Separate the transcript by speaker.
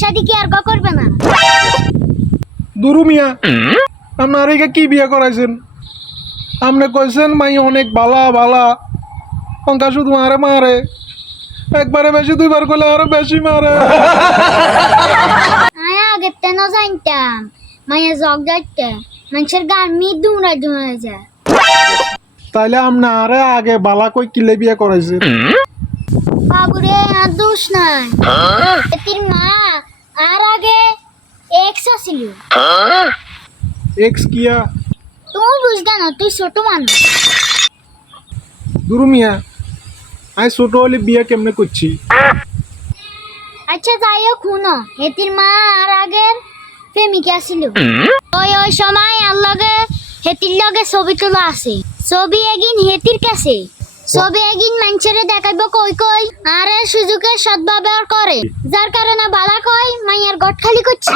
Speaker 1: শাদি কি আর ক করবে না?
Speaker 2: দুরু মিয়া আপনার একে কি বিয়ে করাইছেন? আপনি কইছেন মাই অনেক বালা বালা। অঙ্কা শুধু মারে মারে। একবারে বেশি দুইবার করলে আরও বেশি মারে।
Speaker 1: আয় আগে তেন জানতাম মায়া জগ যাইতে মানুষের গান মি দুমড়া দুমড়া যায়।
Speaker 2: তাইলে আপনি আরে আগে বালা কই কিলে বিয়ে করাইছেন?
Speaker 1: বাবুরে দোষ নাই। এতির মা আর আগে এক্স আসিল
Speaker 2: এক্স কিয়া?
Speaker 1: তুমি বুঝদা না তুই ছোট মানুষ।
Speaker 2: দুরু মিয়া আই ছোট হলে বিয়ে কেমনে করছি?
Speaker 1: আচ্ছা যাই হোক শুনো হেতির মা আর আগের প্রেমিকা আসিল ওই ওই সময় আর লগে হেতির লগে ছবি তোলা আছে। ছবি এগিন হেতির কাছে। ছবি একদিন মানুষেরে দেখাইব কই কই, আর এর সুযোগের সদ্ব্যবহার করে। যার কারণে বালা কই, মাইয়ার গট খালি করছে।